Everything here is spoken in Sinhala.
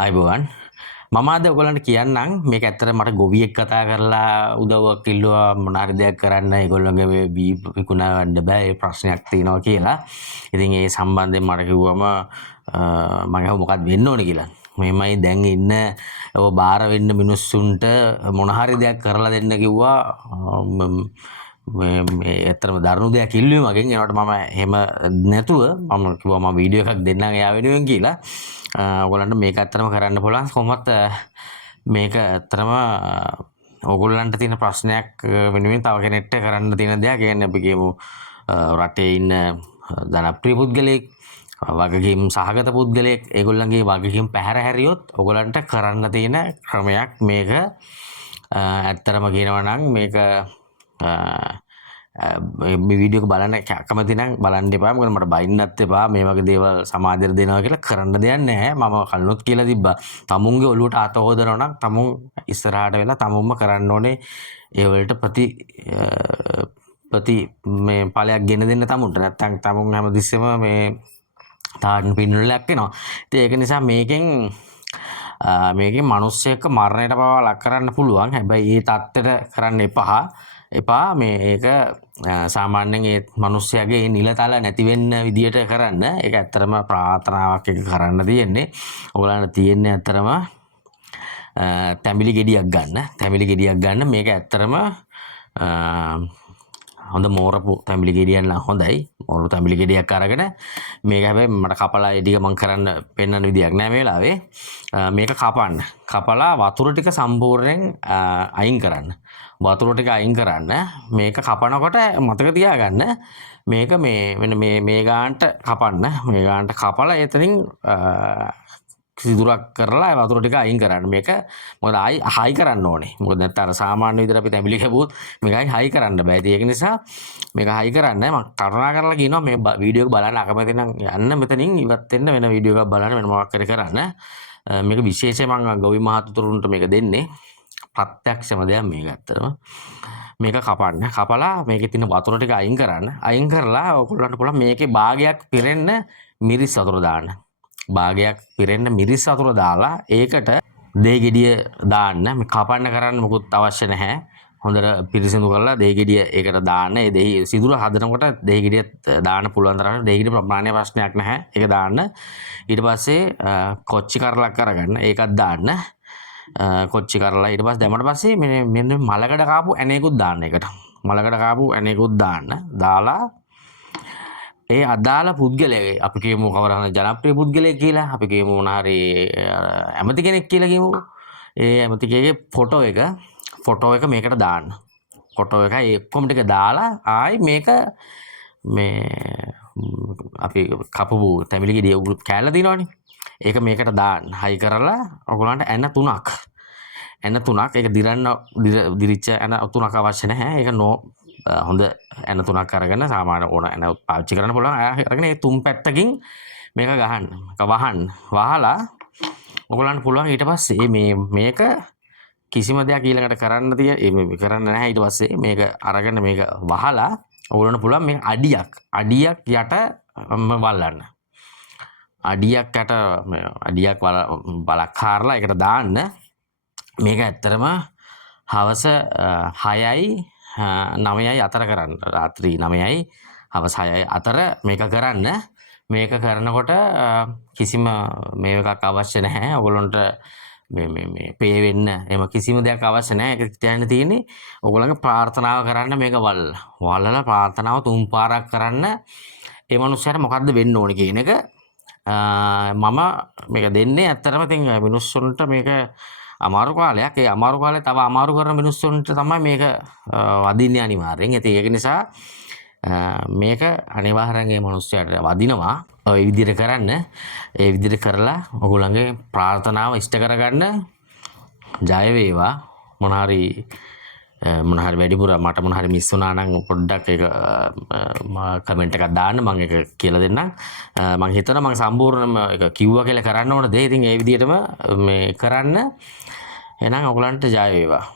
අයිබෝවන් මම අද ඔයගොල්ලන්ට කියන්නම් මේක ඇත්තට මට ගොවියෙක් කතා කරලා උදව්වක් ඉල්ලුවා මොන හරි දෙයක් කරන්න ඒගොල්ලෝගේ මේ බී විකුණා ගන්න බෑ ඒ ප්‍රශ්නයක් තියෙනවා කියලා. ඉතින් ඒ සම්බන්ධයෙන් මට කිව්වම මම අහුව මොකක්ද වෙන්න ඕනේ කියලා. මෙහෙමයි දැන් ඉන්න ඔය බාර වෙන්න මිනිස්සුන්ට මොන හරි දෙයක් කරලා දෙන්න කිව්වා. මේ ඇත්තටම දරුණු දෙයක් ඉල්ලුවේ මගෙන්. ඒකට මම එහෙම නැතුව මම කිව්වා මම වීඩියෝ එකක් දෙන්නම් එයා වෙනුවෙන් කියලා. ඔයගොල්ලන්ට මේක ඇත්තටම කරන්න පුළුවන්. කොහොමත් මේක ඇත්තටම ඔයගොල්ලන්ට තියෙන ප්‍රශ්නයක් වෙනුවෙන් තව කෙනෙක්ට කරන්න තියෙන දෙයක්. කියන්නේ අපි කියමු රටේ ඉන්න ජනප්‍රිය පුද්ගලයෙක් වගකීම් සහගත පුද්ගලයෙක් ඒගොල්ලන්ගේ වගකීම් පැහැර හැරියොත් ඔයගොල්ලන්ට කරන්න තියෙන ක්‍රමයක් මේක. ඇත්තටම කියනවා නම් මේක මේ වීඩියෝ එක බලන්න කැමති නම් බලන්න එපා. මොකද මට බයින්නත් එපා. මේ වගේ දේවල් සමාජයට දෙනවා කියලා කරන්න දෙයක් නැහැ. මම කලිනුත් කියලා තිබ්බා. තමුන්ගේ ඔළුවට අත හොදනවා නම් තමුන් ඉස්සරහට වෙලා තමුන්ම කරන්න ඕනේ ඒ වලට ප්‍රති මේ ඵලයක් ගෙන දෙන්න තමුන්ට. නැත්තම් තමුන් හැමතිස්සෙම මේ තාඩන් පින්නලක් වෙනවා. ඉතින් ඒක නිසා මේකෙන් මිනිස්සෙක් මරණයට පවා ලක් කරන්න පුළුවන්. හැබැයි ඒ தත්තෙට කරන්න එපා මේක සාමාන්‍යයෙන් ඒ මිනිස්සයාගේ නිලතල නැති වෙන්න විදියට කරන්න. ඒක ඇත්තටම ප්‍රාර්ථනාවක් එක කරන්න තියෙන්නේ. ඔයගොල්ලන්ට තියෙන්නේ ඇත්තටම තැඹිලි ගෙඩියක් ගන්න. මේක ඇත්තටම හොඳ මෝරපු තැඹිලි ගෙඩියක් නම් හොඳයි. මෝරපු තැඹිලි ගෙඩියක් අරගෙන මේක හැබැයි මට කපලා ඒ ටික මම කරන්න පෙන්වන්න විදියක් නැහැ මේ වෙලාවේ. මේක කපලා වතුර ටික සම්පූර්ණයෙන් අයින් කරන්න. වතුර ටික අයින් කරන්න. මේක කපනකොට මතක තියාගන්න මේක මේ ගානට කපන්න. මේ ගානට කපලා එතනින් සිදුරක් කරලා වතුර ටික අයින් කරන්න. මේක මොකද හයි කරන්න ඕනේ. මොකද නැත්නම් අර සාමාන්‍ය විදිහට අපි තැඹිලි කැපුවොත් මේකයි හයි කරන්න බෑ. ඒක නිසා මේක හයි කරන්න මම කරුණා කරලා කියනවා මේ වීඩියෝ එක බලන්න අකමැති නම් යන්න මෙතනින් ඉවත් වෙන්න වෙන වීඩියෝ එකක් බලන්න වෙන මොකක් හරි කරන්න. මේක විශේෂයෙන් මම ගොවි මහතුරුන්ට මේක දෙන්නේ. ප්‍රත්‍යක්ෂම දෙයක් මේක ඇත්තටම. මේක කපලා මේකේ තියෙන වතුර ටික අයින් කරන්න. අයින් කරලා ඔයගොල්ලන්ට පුළුවන් මේකේ භාගයක් පිරෙන්න මිරිස් වතුර දාන්න. භාගයක් පිරෙන්න මිරිස් වතුර දාලා ඒකට දෙහි ගෙඩිය දාන්න. මේ කපන්න කරන්න මොකුත් අවශ්‍ය නැහැ. හොඳට පිරිසිදු කරලා දෙහි ගෙඩිය ඒකට දාන්න. ඒ දෙහි සිදුර හදනකොට දෙහි ගෙඩිය දාන්න පුළුවන් තරමට දෙහි ගෙඩිය ප්‍රමාණය ප්‍රශ්නයක් නැහැ. ඒක දාන්න. ඊට පස්සේ කොච්චි කරලක් අරගන්න. ඒකත් දාන්න. කොච්චි කරලා ඊට පස්සේ දැම්මට පස්සේ මෙන්න මලකඩ කාපු ඇණයකුත් දාන්න එකට. මලකඩ කාපු ඇණයකුත් දාලා ඒ අදාළ පුද්ගලයා අපි කියමු කවර හරි ජනප්‍රිය පුද්ගලයෙක් කියලා. අපි කියමු මොන හරි ඇමති කෙනෙක් කියලා කියමු. ඒ ඇමති කෙනෙක්ගේ ෆොටෝ එක මේකට දාන්න. ෆොටෝ එක ඒ ඔක්කොම ටික දාලා ආයි මේක මේ අපි කපපු තැඹිලි ගෙඩිය කෑල්ල දිනවනේ. ඒක මේකට දාන්න. හයි කරලා ඔයගොල්ලන්ට ඇන තුනක් ඒක දිරිච්ච ඇන තුනක් අවශ්‍ය නැහැ. ඒක හොඳ ඇන තුනක් අරගෙන සාමාන්‍ය ඕන ඇන පාවිච්චි කරන්න පුළුවන්. අරගෙන ඒ තුන් පැත්තකින් මේක ගහන්න. වහලා ඔයගොල්ලන්ට පුළුවන් ඊට පස්සේ මේක කිසිම දෙයක් ඊළඟට කරන්න කරන්න නැහැ. ඊට පස්සේ මේක අරගෙන මේක වහලා ඔයගොල්ලන්ට පුළුවන් මේ අඩියක් යට වල්ලන්න. අඩියක් බලක් කාරලා ඒකට දාන්න. මේක ඇත්තටම හවස 6යි 9යි අතර කරන්න. රාත්‍රී 9යි හවස 6යි අතර මේක කරන්න. මේක කරනකොට කිසිම මේකක් අවශ්‍ය නැහැ. ඔයගොල්ලන්ට මේ පේ වෙන්න එහෙම කිසිම දෙයක් අවශ්‍ය නැහැ. ඒක කියන්න තියෙන්නේ ඔයගොල්ලන්ගේ ප්‍රාර්ථනාව කරන්න මේක වල්ලලා ප්‍රාර්ථනාව 3 පාරක් කරන්න. ඒ මනුස්සයාට මොකද්ද වෙන්න ඕනේ කියන එක මම මේක දෙන්නේ. ඇත්තටම ඉතින් මිනිස්සුන්ට මේක අමාරු කාලයක්. ඒ අමාරු කාලේ තව අමාරු කරන මිනිස්සුන්ට තමයි මේක වදින්නේ අනිවාර්යෙන්. ඉතින් ඒක නිසා මේක අනිවාර්යෙන් මේ මිනිස්සුන්ට වදිනවා. ඔය විදිහට කරන්න. ඒ විදිහට කරලා ඔයගොල්ලන්ගේ ප්‍රාර්ථනාව ඉෂ්ට කරගන්න. ජය වේවා. මොන හරි වැඩිපුර මට මොන හරි මිස් වුණා නම් පොඩ්ඩක් ඒක කමෙන්ට් එකක් දාන්න. මම ඒක කියලා දෙන්නම්. මම හිතනවා මම සම්පූර්ණයෙන්ම ඒක කිව්වා කියලා කරන්න ඕන දේ. ඉතින් ඒ විදිහටම මේ කරන්න. එහෙනම් ඔයගලන්ට ජය වේවා.